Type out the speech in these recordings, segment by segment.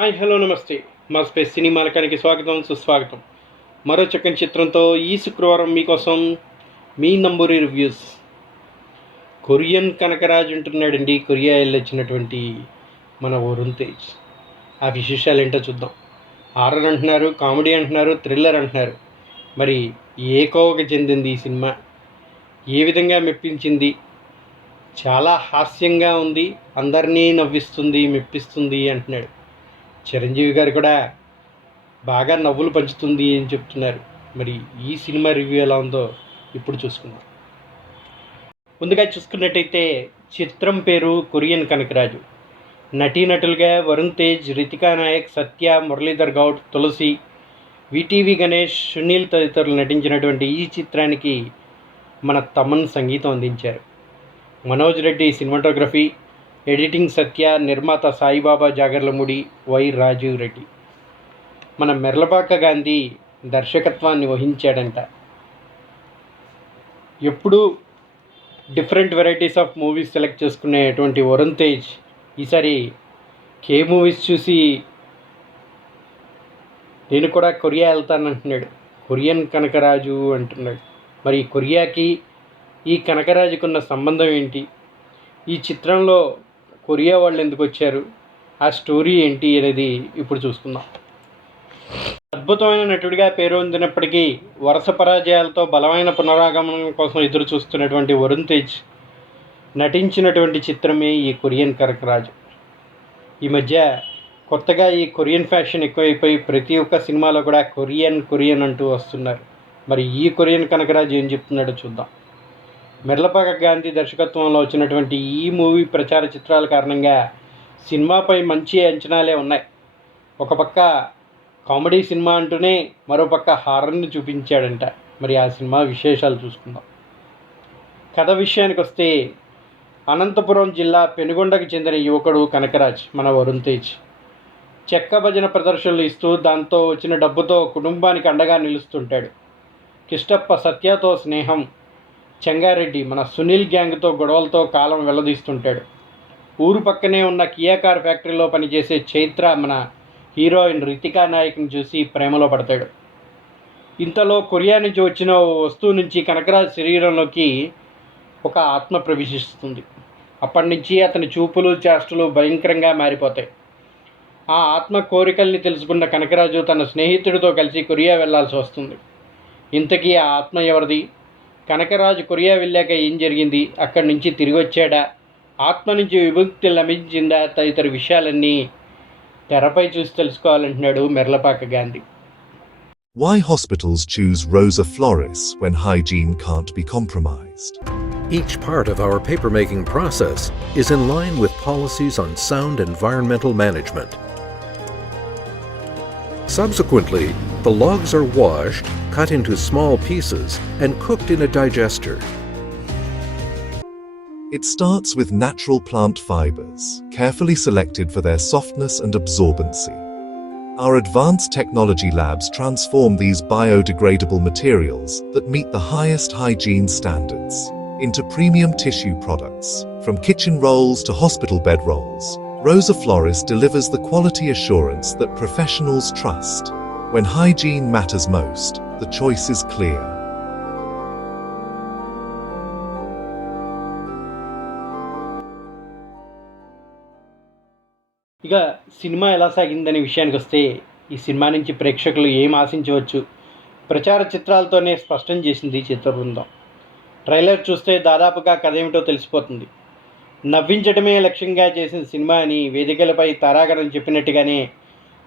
Hi hello నమస్తే. మా space సినిమాలకానికి స్వాగతం సుస్వాగతం. మరో చక్కని చిత్రంతో ఈ శుక్రవారం మీకోసం మీ నంబూరి రివ్యూస్. కొరియన్ కనకరాజు ఉంటున్నాడండి. కొరియా వెళ్ళొచ్చినటువంటి మన వరుణ్ తేజ్. ఆ విశేషాలు ఏంటో చూద్దాం. హారర్ అంటున్నారు, కామెడీ అంటున్నారు, థ్రిల్లర్ అంటున్నారు. మరి ఏ కోవకు చెందింది ఈ సినిమా? ఏ విధంగా మెప్పించింది? చాలా హాస్యంగా ఉంది, అందరినీ నవ్విస్తుంది, మెప్పిస్తుంది అంటున్నాడు. చిరంజీవి గారు కూడా బాగా నవ్వులు పంచుతుంది అని చెప్తున్నారు. మరి ఈ సినిమా రివ్యూ ఎలా ఉందో ఇప్పుడు చూసుకుందాం. ముందుగా చూసుకున్నట్టయితే చిత్రం పేరు కొరియన్ కనకరాజు. నటీనటులుగా వరుణ్ తేజ్, రితికా నాయక్, సత్య, మురళీధర్ గౌడ్, తులసి, విటీవి గణేష్, సునీల్ తదితరులు నటించినటువంటి ఈ చిత్రానికి మన తమన్ సంగీతం అందించారు. మనోజ్ రెడ్డి సినిమాటోగ్రఫీ, ఎడిటింగ్ సత్య, నిర్మాత సాయిబాబా జాగర్లమూడి, వై రాజీవ్ రెడ్డి. మన మెర్లపాక గాంధీ దర్శకత్వాన్ని వహించాడంట. ఎప్పుడూ different varieties of movies select చేసుకునేటువంటి వరుణ్ తేజ్ ఈసారి కే మూవీస్ చూసి నేను కూడా కొరియా వెళ్తానంటున్నాడు. కొరియన్ కనకరాజు అంటున్నాడు. మరి కొరియాకి ఈ కనకరాజుకున్న సంబంధం ఏంటి? ఈ చిత్రంలో కొరియా వాళ్ళు ఎందుకు వచ్చారు? ఆ స్టోరీ ఏంటి అనేది ఇప్పుడు చూసుకుందాం. అద్భుతమైన నటుడిగా పేరు పొందినప్పటికీ వరుస పరాజయాలతో బలమైన పునరాగమనం కోసం ఎదురు చూస్తున్నటువంటి వరుణ్ తేజ్ నటించినటువంటి చిత్రమే ఈ కొరియన్ కనకరాజు. ఈ మధ్య కొత్తగా ఈ కొరియన్ ఫ్యాషన్ ఎక్కువైపోయి ప్రతి ఒక్క సినిమాలో కూడా కొరియన్ అంటూ వస్తున్నారు. మరి ఈ కొరియన్ కనకరాజు ఏం చెప్తున్నాడో చూద్దాం. మెర్లపాక గాంధీ దర్శకత్వంలో వచ్చినటువంటి ఈ మూవీ ప్రచార చిత్రాల కారణంగా సినిమాపై మంచి అంచనాలే ఉన్నాయి. ఒక పక్క కామెడీ సినిమా అంటూనే మరోపక్క హారర్ని చూపించాడంట. మరి ఆ సినిమా విశేషాలు చూసుకుందాం. కథ విషయానికి వస్తే అనంతపురం జిల్లా పెనుగొండకు చెందిన యువకుడు కనకరాజ్ మన వరుణ్ తేజ్ చెక్క భజన ప్రదర్శనలు ఇస్తూ దాంతో వచ్చిన డబ్బుతో కుటుంబానికి అండగా నిలుస్తుంటాడు. కిష్టప్ప సత్యతో స్నేహం, చెంగారెడ్డి మన సునీల్ గ్యాంగ్తో గొడవలతో కాలం వెల్లదీస్తుంటాడు. ఊరు పక్కనే ఉన్న కియా కార్ ఫ్యాక్టరీలో పనిచేసే చైత్ర మన హీరోయిన్ రితికా నాయక్ని చూసి ప్రేమలో పడతాడు. ఇంతలో కొరియా నుంచి వచ్చిన ఓ వస్తువు నుంచి కనకరాజ్ శరీరంలోకి ఒక ఆత్మ ప్రవేశిస్తుంది. అప్పటి నుంచి అతని చూపులు చేష్టలు భయంకరంగా మారిపోతాయి. ఆ ఆత్మ కోరికల్ని తెలుసుకున్న కనకరాజు తన స్నేహితుడితో కలిసి కొరియా వెళ్లాల్సి వస్తుంది. ఇంతకీ ఆ ఆత్మ ఎవరిది? కనకరాజు కొరియా వెళ్ళాక ఏం జరిగింది? అక్కడి నుంచి తిరిగి వచ్చాడా? ఆత్మ నుంచి విముక్తి లభించిందా? తదితర విషయాలన్నీ తెరపై చూసి తెలుసుకోవాలంటున్నాడు మెర్లపాక Gandhi. Why hospitals choose Rosa Flores when hygiene can't be compromised. Each part of our papermaking process is in line with policies on sound environmental management. Subsequently, the logs are washed, cut into small pieces, and cooked in a digester. It starts with natural plant fibers, carefully selected for their softness and absorbency. Our advanced technology labs transform these biodegradable materials that meet the highest hygiene standards into premium tissue products. From kitchen rolls to hospital bed rolls, Rosa Flores delivers the quality assurance that professionals trust. When hygiene matters most, the choice is clear. ఇక cinema ఎలా సాగిందనే విషయానికి వస్తే ఈ cinema నుంచి ప్రేక్షకులు ఏం ఆశించవచ్చు? ప్రచార చిత్రాలతోనే స్పష్టం చేసింది చిత్ర బృందం. ట్రైలర్ చూస్తే దాదాపుగా కథ ఏమిటో తెలిసిపోతుంది. నవ్వించడమే లక్ష్యంగా చేసిన సినిమా అని వేదికలపై తారాగణం చెప్పినట్టుగానే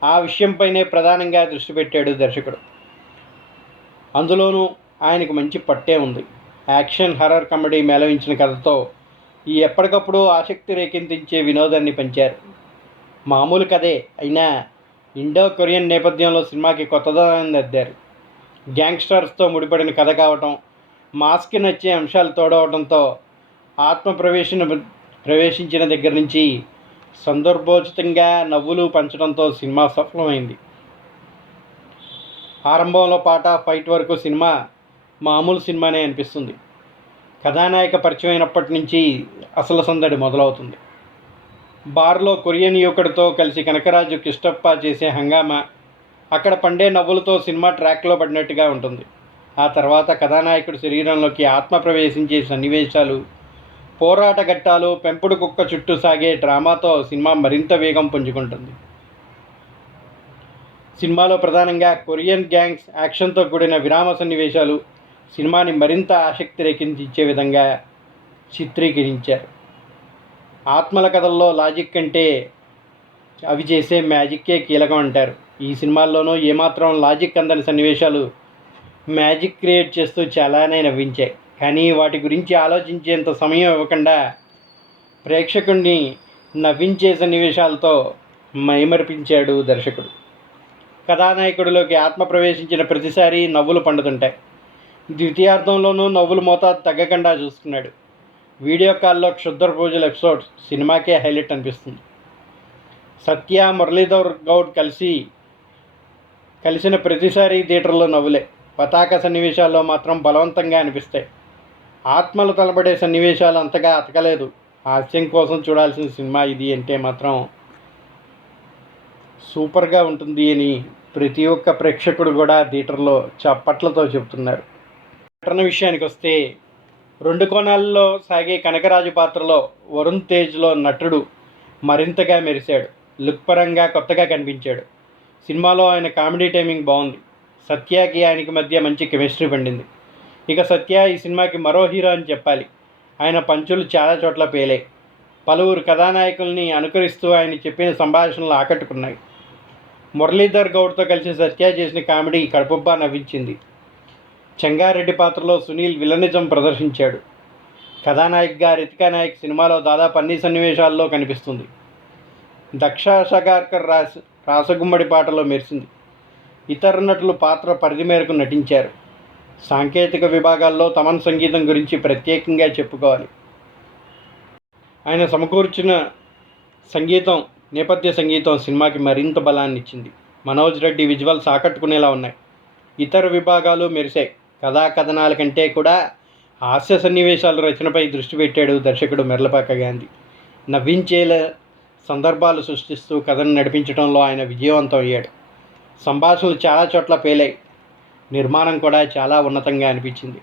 ఆ విషయంపైనే ప్రధానంగా దృష్టి పెట్టాడు దర్శకుడు. అందులోనూ ఆయనకు మంచి పట్టే ఉంది. యాక్షన్, హర్రర్, కామెడీ మేళవించిన కథతో ఈ ఎప్పటికప్పుడు ఆసక్తి రేకెత్తించే వినోదాన్ని పంచారు. మామూలు కథే అయినా ఇండో కొరియన్ నేపథ్యంలో సినిమాకి కొత్తదనాన్ని అద్దారు. గ్యాంగ్స్టర్స్తో ముడిపడిన కథ కావటం, మాస్కి నచ్చే అంశాలు తోడవడంతో ఆత్మ ప్రవేశించిన దగ్గర నుంచి సందర్భోచితంగా నవ్వులు పంచడంతో సినిమా సఫలమైంది. ఆరంభంలో పాట, ఫైట్ వరకు సినిమా మామూలు సినిమానే అనిపిస్తుంది. కథానాయక పరిచయం అయినప్పటి నుంచి అసలు సందడి మొదలవుతుంది. బార్లో కొరియన్ యువకుడితో కలిసి కనకరాజు కిష్టప్ప చేసే హంగామా, అక్కడ పండే నవ్వులతో సినిమా ట్రాక్లో పడినట్టుగా ఉంటుంది. ఆ తర్వాత కథానాయకుడి శరీరంలోకి ఆత్మ ప్రవేశించే సన్నివేశాలు, పోరాట ఘట్టాలు, పెంపుడు కుక్క చుట్టూ సాగే డ్రామాతో సినిమా మరింత వేగం పుంజుకుంటుంది. సినిమాలో ప్రధానంగా కొరియన్ గ్యాంగ్స్ యాక్షన్తో కూడిన విరామ సన్నివేశాలు సినిమాని మరింత ఆసక్తి రేకెత్తించే విధంగా చిత్రీకరించారు. ఆత్మల కథల్లో లాజిక్ కంటే అవి చేసే మ్యాజిక్కే కీలకం అంటారు. ఈ సినిమాల్లోనూ ఏమాత్రం లాజిక్ అందని సన్నివేశాలు మ్యాజిక్ క్రియేట్ చేస్తూ చాలానే నవ్వించాయి. కానీ వాటి గురించి ఆలోచించేంత సమయం ఇవ్వకుండా ప్రేక్షకుడిని నవ్వించే సన్నివేశాలతో మైమరిపించాడు దర్శకుడు. కథానాయకుడిలోకి ఆత్మ ప్రవేశించిన ప్రతిసారి నవ్వులు పండుతుంటాయి. ద్వితీయార్థంలోనూ నవ్వుల మోతాదు తగ్గకుండా చూస్తున్నాడు. వీడియో కాల్లో క్షుద్ర పూజల ఎపిసోడ్ సినిమాకే హైలైట్ అనిపిస్తుంది. సత్య, మురళీధర్ గౌడ్ కలిసిన ప్రతిసారి థియేటర్లో నవ్వులే. పతాక సన్నివేశాల్లో మాత్రం బలవంతంగా అనిపిస్తాయి. ఆత్మలు తలబడే సన్నివేశాలు అంతగా అతకలేదు. హాస్యం కోసం చూడాల్సిన సినిమా ఇది అంటే మాత్రం సూపర్గా ఉంటుంది అని ప్రతి ఒక్క ప్రేక్షకుడు కూడా థియేటర్లో చప్పట్లతో చెబుతున్నారు. నటన విషయానికి వస్తే, రెండు కోణాల్లో సాగే కనకరాజు పాత్రలో వరుణ్ తేజ్లో నటుడు మరింతగా మెరిశాడు. లుక్ పరంగా కొత్తగా కనిపించాడు. సినిమాలో ఆయన కామెడీ టైమింగ్ బాగుంది. సత్యకి ఆయనకి మధ్య మంచి కెమిస్ట్రీ పండింది. ఇక సత్య ఈ సినిమాకి మరో హీరో అని చెప్పాలి. ఆయన పంచులు చాలా చోట్ల పేలాయి. పలువురు కథానాయకుల్ని అనుకరిస్తూ ఆయన చెప్పిన సంభాషణలు ఆకట్టుకున్నాయి. మురళీధర్ గౌడ్తో కలిసి సత్య చేసిన కామెడీ కడుపుబ్బా నవ్వించింది. చెంగారెడ్డి పాత్రలో సునీల్ విలనిజం ప్రదర్శించాడు. కథానాయక్గా రితికా నాయక్ సినిమాలో దాదాపు అన్ని సన్నివేశాల్లో కనిపిస్తుంది. దక్ష షగార్కర్ రాసగుమ్మడి పాటలో మెరిసింది. ఇతర నటులు పాత్ర పరిధి మేరకు నటించారు. సాంకేతిక విభాగాల్లో తమన్ సంగీతం గురించి ప్రత్యేకంగా చెప్పుకోవాలి. ఆయన సమకూర్చిన సంగీతం, నేపథ్య సంగీతం సినిమాకి మరింత బలాన్ని ఇచ్చింది. మనోజ్ రెడ్డి విజువల్స్ ఆకట్టుకునేలా ఉన్నాయి. ఇతర విభాగాలు మెరిశాయి. కథాకథనాల కంటే కూడా హాస్య సన్నివేశాల రచనపై దృష్టి పెట్టాడు దర్శకుడు మెర్లపాక గాంధీ. నవ్వించేలా సందర్భాలు సృష్టిస్తూ కథను నడిపించడంలో ఆయన విజయవంతం అయ్యాడు. సంభాషణలు చాలా చోట్ల పేలాయి. నిర్మాణం కూడా చాలా ఉన్నతంగా అనిపించింది.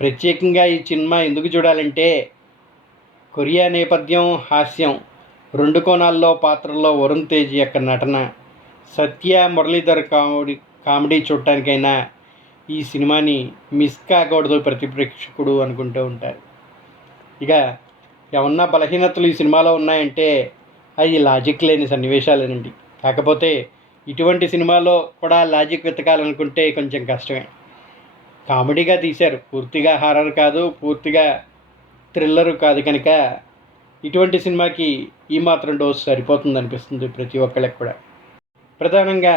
ప్రత్యేకంగా ఈ సినిమా ఎందుకు చూడాలంటే, కొరియా నేపథ్యం, హాస్యం, రెండు కోణాల్లో పాత్రల్లో వరుణ్ తేజ్ యొక్క నటన, సత్య, మురళీధర్ కామెడీ చూడటానికైనా ఈ సినిమాని మిస్ కాకూడదు ప్రతి ప్రేక్షకుడు అనుకుంటూ ఉంటారు. ఇక ఏమన్నా బలహీనతలు ఈ సినిమాలో ఉన్నాయంటే అవి లాజిక్ లేని సన్నివేశాలేనండి. కాకపోతే ఇటువంటి సినిమాలో కూడా లాజిక్ వెతకాలనుకుంటే కొంచెం కష్టమే. కామెడీగా తీశారు, పూర్తిగా హారర్ కాదు, పూర్తిగా థ్రిల్లరు కాదు. కనుక ఇటువంటి సినిమాకి ఈ మాత్రం డోస్ సరిపోతుంది అనిపిస్తుంది ప్రతి ఒక్కళ్ళకి కూడా. ప్రధానంగా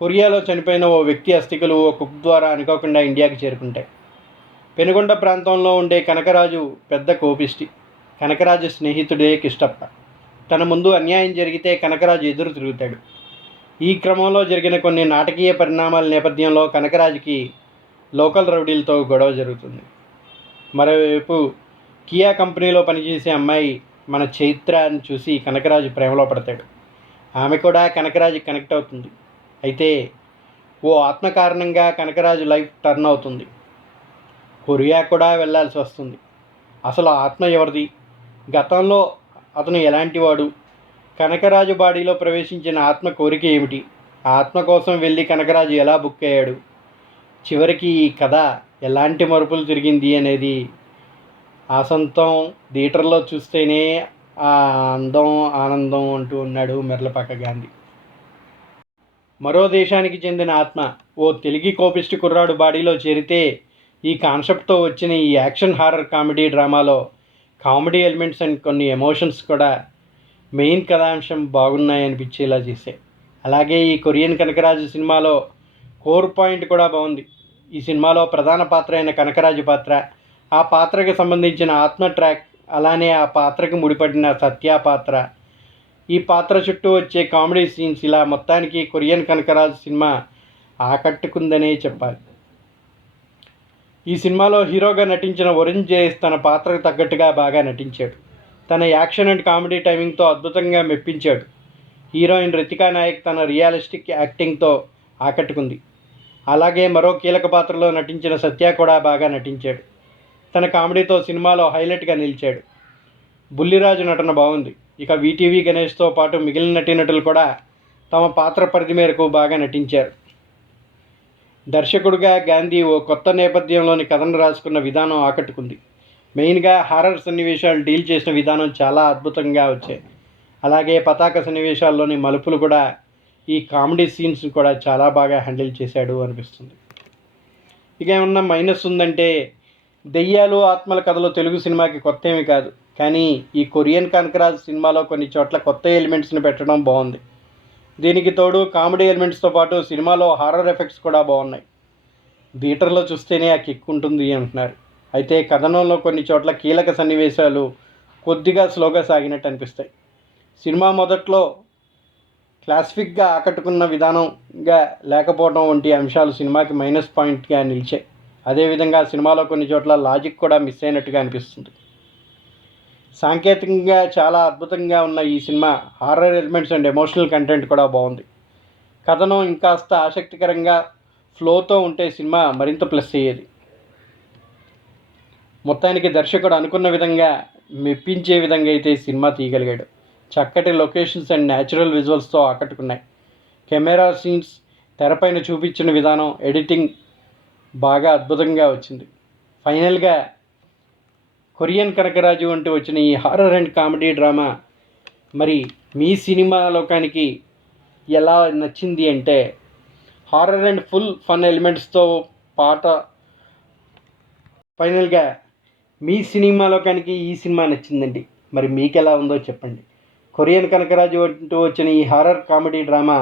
కొరియాలో చనిపోయిన ఓ వ్యక్తి అస్థికలు ఓ కుక్ ద్వారా అనుకోకుండా ఇండియాకి చేరుకుంటాయి. పెనుగొండ ప్రాంతంలో ఉండే కనకరాజు పెద్ద కోపిష్టి. కనకరాజు స్నేహితుడే కిష్టప్ప. తన ముందు అన్యాయం జరిగితే కనకరాజు ఎదురు తిరుగుతాడు. ఈ క్రమంలో జరిగిన కొన్ని నాటకీయ పరిణామాల నేపథ్యంలో కనకరాజుకి లోకల్ రౌడీలతో గొడవ జరుగుతుంది. మరోవైపు కియా కంపెనీలో పనిచేసే అమ్మాయి మన చైత్రాన్ని చూసి కనకరాజు ప్రేమలో పడతాడు. ఆమె కూడా కనకరాజు కనెక్ట్ అవుతుంది. అయితే ఓ ఆత్మ కారణంగా కనకరాజు లైఫ్ టర్న్ అవుతుంది. కొరియా కూడా వెళ్ళాల్సి వస్తుంది. అసలు ఆత్మ ఎవరిది? గతంలో అతను ఎలాంటివాడు? కనకరాజు బాడీలో ప్రవేశించిన ఆత్మ కోరిక ఏమిటి? ఆ ఆత్మ కోసం వెళ్ళి కనకరాజు ఎలా బుక్ అయ్యాడు? చివరికి ఈ కథ ఎలాంటి మరుపులు తిరిగింది అనేది ఆసంతం థియేటర్లో చూస్తేనే ఆ అందం, ఆనందం అంటూ ఉన్నాడు మెర్లపాక గాంధీ. మరో దేశానికి చెందిన ఆత్మ ఓ తెలుగు కోపిష్టి కుర్రాడు బాడీలో చేరితే ఈ కాన్సెప్ట్తో వచ్చిన ఈ యాక్షన్ హారర్ కామెడీ డ్రామాలో కామెడీ ఎలిమెంట్స్ అండ్ కొన్ని ఎమోషన్స్ కూడా మెయిన్ కథాంశం బాగున్నాయనిపించేలా చేశాయి. అలాగే ఈ కొరియన్ కనకరాజు సినిమాలో కోర్ పాయింట్ కూడా బాగుంది. ఈ సినిమాలో ప్రధాన పాత్ర అయిన కనకరాజు పాత్ర, ఆ పాత్రకు సంబంధించిన ఆత్మ ట్రాక్, అలానే ఆ పాత్రకు ముడిపడిన సత్య పాత్ర, ఈ పాత్ర చుట్టూ వచ్చే కామెడీ సీన్స్, ఇలా మొత్తానికి కొరియన్ కనకరాజు సినిమా ఆకట్టుకుందనే చెప్పాలి. ఈ సినిమాలో హీరోగా నటించిన వరుణ్ తేజ్ తన పాత్రకు తగ్గట్టుగా బాగా నటించాడు. తన యాక్షన్ అండ్ కామెడీ టైమింగ్తో అద్భుతంగా మెప్పించాడు. హీరోయిన్ రితికా నాయక్ తన రియలిస్టిక్ యాక్టింగ్తో ఆకట్టుకుంది. అలాగే మరో కీలక పాత్రలో నటించిన సత్య కూడా బాగా నటించాడు. తన కామెడీతో సినిమాలో హైలైట్గా నిలిచాడు. బుల్లిరాజు నటన బాగుంది. ఇక వీటీవీ గణేష్తో పాటు మిగిలిన నటీనటులు కూడా తమ పాత్ర పరిధి మేరకు బాగా నటించారు. దర్శకుడిగా గాంధీ ఓ కొత్త నేపథ్యంలోని కథను రాసుకున్న విధానం ఆకట్టుకుంది. మెయిన్గా హారర్ సన్నివేశాలు డీల్ చేసిన విధానం చాలా అద్భుతంగా వచ్చాయి. అలాగే పతాక సన్నివేశాల్లోని మలుపులు కూడా, ఈ కామెడీ సీన్స్ కూడా చాలా బాగా హ్యాండిల్ చేశాడు అనిపిస్తుంది. ఇక ఏమన్నా మైనస్ ఉందంటే, దెయ్యాలు ఆత్మల కథలు తెలుగు సినిమాకి కొత్త ఏమి కాదు. కానీ ఈ కొరియన్ కనకరాజ్ సినిమాలో కొన్ని చోట్ల కొత్త ఎలిమెంట్స్ని పెట్టడం బాగుంది. దీనికి తోడు కామెడీ ఎలిమెంట్స్తో పాటు సినిమాలో హారర్ ఎఫెక్ట్స్ కూడా బాగున్నాయి. థియేటర్లో చూస్తేనే ఆ కిక్ ఉంటుంది అంటున్నారు. అయితే కథనంలో కొన్ని చోట్ల కీలక సన్నివేశాలు కొద్దిగా స్లోగా సాగినట్టు అనిపిస్తాయి. సినిమా మొదట్లో క్లాసిఫిక్గా ఆకట్టుకున్న విధానంగా లేకపోవడం వంటి అంశాలు సినిమాకి మైనస్ పాయింట్గా నిలిచాయి. అదేవిధంగా సినిమాలో కొన్ని చోట్ల లాజిక్ కూడా మిస్ అయినట్టుగా అనిపిస్తుంది. సాంకేతికంగా చాలా అద్భుతంగా ఉన్న ఈ cinema horror elements and emotional content కూడా బాగుంది. కథనం ఇంకాస్త ఆసక్తికరంగా ఫ్లోతో ఉంటే సినిమా మరింత ప్లస్ అయ్యేది. మొత్తానికి దర్శకుడు అనుకున్న విధంగా మెప్పించే విధంగా అయితే సినిమా తీయగలిగాడు. చక్కటి లొకేషన్స్ అండ్ న్యాచురల్ విజువల్స్తో ఆకట్టుకున్నాయి. కెమెరా సీన్స్, తెరపైన చూపించిన విధానం, ఎడిటింగ్ బాగా అద్భుతంగా వచ్చింది. ఫైనల్గా కొరియన్ కనకరాజు అంటూ వచ్చిన ఈ హారర్ అండ్ కామెడీ డ్రామా మరి మీ సినిమా లోకానికి ఎలా నచ్చింది అంటే, హారర్ అండ్ ఫుల్ ఫన్ ఎలిమెంట్స్తో పాట ఫైనల్గా మీ సినిమా లోకానికి ఈ సినిమా నచ్చిందండి. మరి మీకు ఎలా ఉందో చెప్పండి. కొరియన్ కనకరాజు అంటూ వచ్చిన ఈ horror comedy drama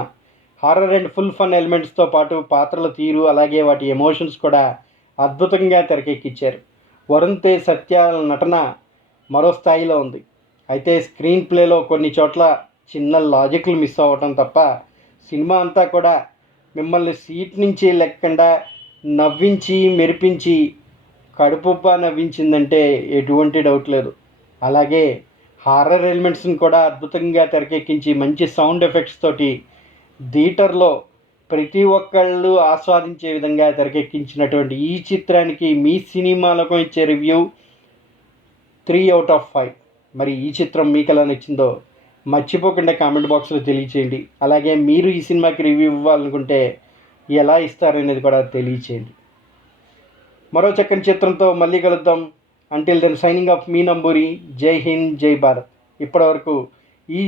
horror and full fun ఎలిమెంట్స్తో పాటు పాత్రల తీరు, అలాగే వాటి ఎమోషన్స్ కూడా అద్భుతంగా తెరకెక్కించారు. వరుణ్ తేజ్, సత్య నటన మరో స్థాయిలో ఉంది. అయితే స్క్రీన్ ప్లేలో కొన్ని చోట్ల చిన్న లాజిక్లు మిస్ అవ్వటం తప్ప సినిమా అంతా కూడా మిమ్మల్ని సీట్ నుంచి లేకుండా నవ్వించి మెరిపించి కడుపుబ్బా నవ్వించిందంటే ఎటువంటి డౌట్ లేదు. అలాగే హారర్ ఎలిమెంట్స్ని కూడా అద్భుతంగా తెరకెక్కించి మంచి సౌండ్ ఎఫెక్ట్స్ తోటి థియేటర్లో ప్రతి ఒక్కళ్ళు ఆస్వాదించే విధంగా తెరకెక్కించినటువంటి ఈ చిత్రానికి మీ సినిమాలకు ఇచ్చే రివ్యూ 3/5. మరి ఈ చిత్రం మీకు ఎలా నచ్చిందో మర్చిపోకుండా కామెంట్ బాక్స్లో తెలియచేయండి. అలాగే మీరు ఈ సినిమాకి రివ్యూ ఇవ్వాలనుకుంటే ఎలా ఇస్తారనేది కూడా తెలియచేయండి. మరో చక్కని చిత్రంతో మళ్ళీ కలుద్దాం. అంటిల్ దెన్ సైనింగ్ ఆఫ్ మీ నంబూరి. జై హింద్, జై భారత్. ఇప్పటివరకు ఈ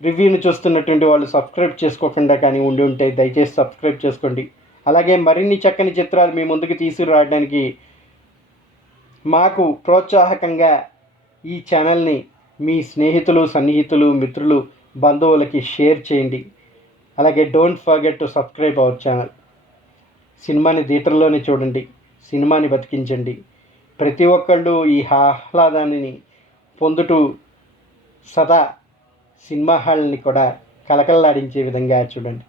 రివ్యూని చూస్తున్నటువంటి వాళ్ళు సబ్స్క్రైబ్ చేసుకోకుండా కానీ ఉంటే దయచేసి సబ్స్క్రైబ్ చేసుకోండి. అలాగే మరిన్ని చక్కని చిత్రాలు మీ ముందుకు తీసుకురావడానికి మాకు ప్రోత్సాహకంగా ఈ ఛానల్ని మీ స్నేహితులు, సన్నిహితులు, మిత్రులు, బంధువులకి షేర్ చేయండి. అలాగే don't forget to subscribe our channel. సినిమాని థియేటర్లోనే చూడండి, సినిమాని బతికించండి. ప్రతి ఒక్కళ్ళు ఈ ఆహ్లాదాన్ని పొందుతూ సదా సినిమా హాల్ని కూడా కలకల్లాడించే విధంగా చూడండి.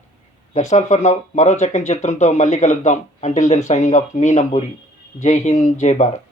That's all for now. మరో చక్కని చిత్రంతో మళ్ళీ కలుద్దాం. అంటిల్ దెన్ సైనింగ్ ఆఫ్ మీ నంబూరి. జై హింద్, జై భారత్.